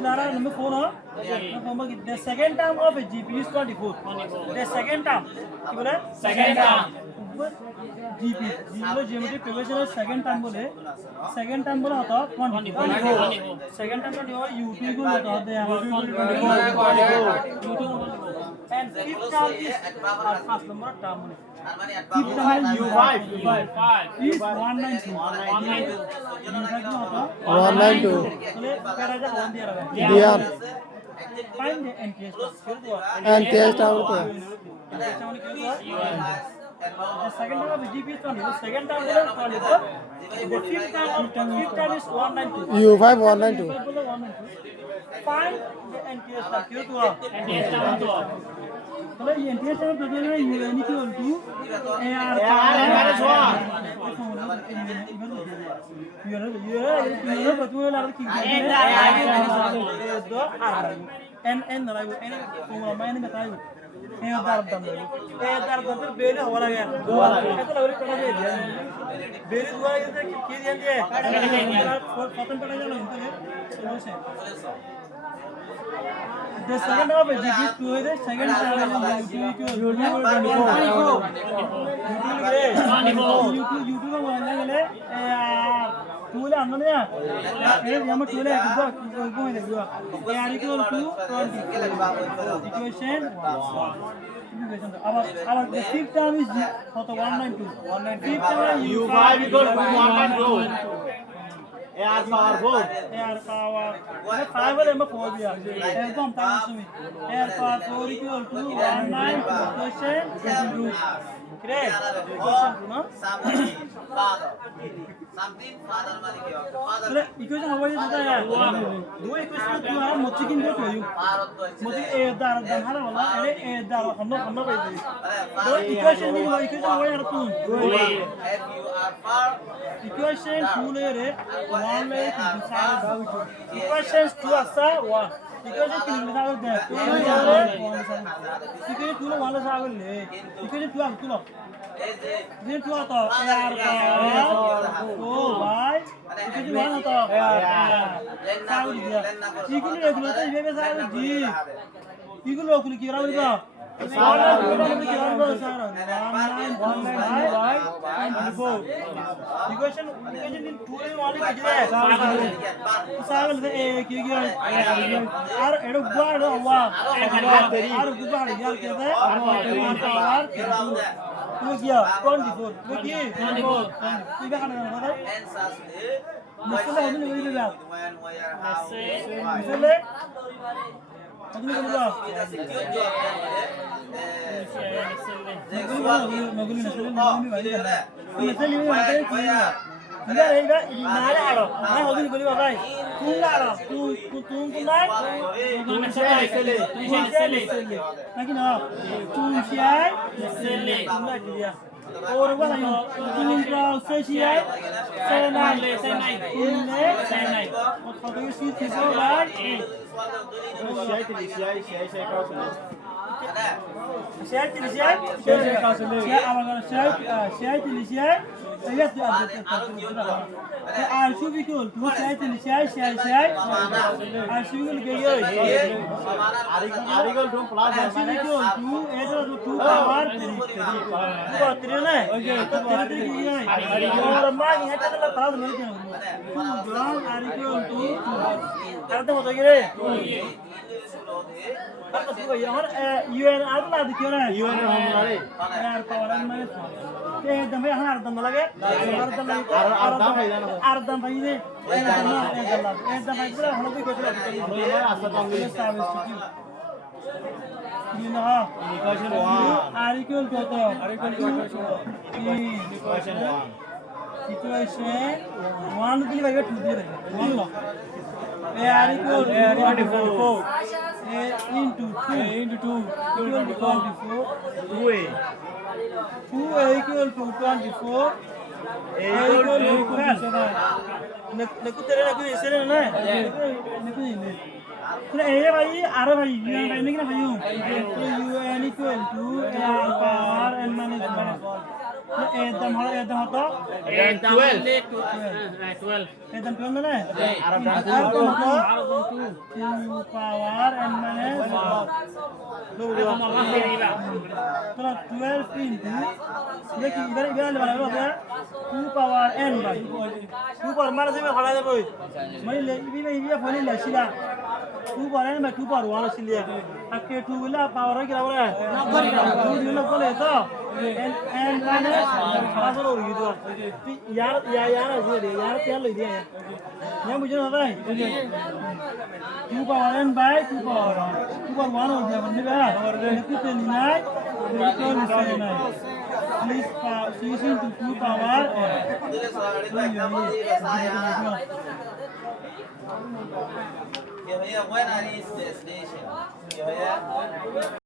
Lara number 4 huh? The second term of a GP is 24. The second term. কি বলে? Second term. GP. Zero geometry প্রোগ্রেশনের second term বলে second term বলে হতো 24 second term বলে u2 গুণ হতো and fifth term is first number term বলে fifth term u5 is 192 তাহলে প্যারাটা 1 দিয়ে রাখবেন দিয়ান find the NTS NTS town তো The second term of GP is 20. The second term is 24. The fifth term is 192. U5 192 Find the NTS term. Kyo to NTS term to so the NTS term to the UN equal to AR minus 1. N dar dar bele hawala gaya ऐसा लग रहा है पढ़ा दे दिया बेरे दुआ इधर की दिया दिया प्रथम पढ़ा जाना इनका है से the second of GP is 2 is the second YouTube का बोलने के लिए टूल अंदर है ये हम टूल है किधर को है देखो AR equal to 20 equation अब the fifth term is for the 192 fifth term U5 equal to 192 AR power 4 AR power 5 वाले में 4 भी आ एकदम ताकि सुनी AR power 4 equal to 192 equation 2 correct equation 2 ना something father माने क्या father तो इक्वेशन हमारे देता है दो इक्वेशन जो है मुझे किन दो कोई मुझे ए दार हरा वाला अरे ए दार हम लोग पे दे तो इक्वेशन नहीं हुआ इक्वेशन हमारे यार तू if you are far equation 2 ले रे 1 ले इक्वेशन 2 ऐसा हुआ इक्वेशन 3 ले सागर दे इक्वेशन 2 ले 1 ले सागर ले इक्वेशन 2 आप तू लो ये 2 आता AR पावर 4y इक्वेशन 1 आता सागर दिया इक्वेशन रेगुलर तो ये सागर जी इक्वेशन लोकल की रहा बोलगा equation in 2 में वाली किधर है सागल से एक ये क्या और एडो गुआड़ हुआ और गुआड़ यार कहते हैं और वो क्या 24 वो की 24 ठीक है खाना है मुश्किल है नहीं वही लगा मुश्किल है अगली बोलूँगा नगुली नगुली भाई नगुली में बताइए क्या इधर रहेगा नारे आरो मैं होगी बोली बाबा तू आरो तू कुनार तू सेले लेकिन हां तू सेले कुनार दिया और वो नहीं तीन का सेशिया सेनाई इनने सेनाई और तो ये सीट से बाहर UN आता ना दिक्कत है UN हमारे यार पावर में ये दम है हर दम लगे हर दम भाई ने एकदम भाई पूरा हम लोग भी कुछ नहीं you know equation 1 r equal to equation 1 के लिए भाई 2 दे रहे 1 लो r equal to 24 a into 2 equal to 24 2a equal to 24 a equal to 7 नकु तेरे नकु ऐसे ना नकु नहीं तो ये भाई आर भाई यूएन भाई नहीं ना भाई तो u n equal to r power n minus 1 এর দাম হতো And 12. 12 এর দাম 12 না আর আর দাম দাম হতো আর দাম 2 পাওয়ার n minus তোরা 12 into দেখি এবারে বলা 2 পাওয়ার n বাই 2 পাওয়ার মানে তুমি হলা যাবে মানে ইবি ফলি লাসিলা 2 পাওয়ার n বাই 2 পাওয়ার 1 আসিলিয়া আকে 2 গুলা পাওয়ার কি বলে 90 গুলা বলে তো n মানে পাওয়ার ওর গিয়ে দাও यार আছে রে यार क्या লই দিয়া না বুঝো না ভাই 2 পাওয়ার n বাই 2 পাওয়ার 1 हो गया बंदे का कुछ नहीं है बिल्कुल नहीं है प्लीज सीसिंग to 2 power Dile solamente que estamos de Basaya. Que vaya buena destination. Que vaya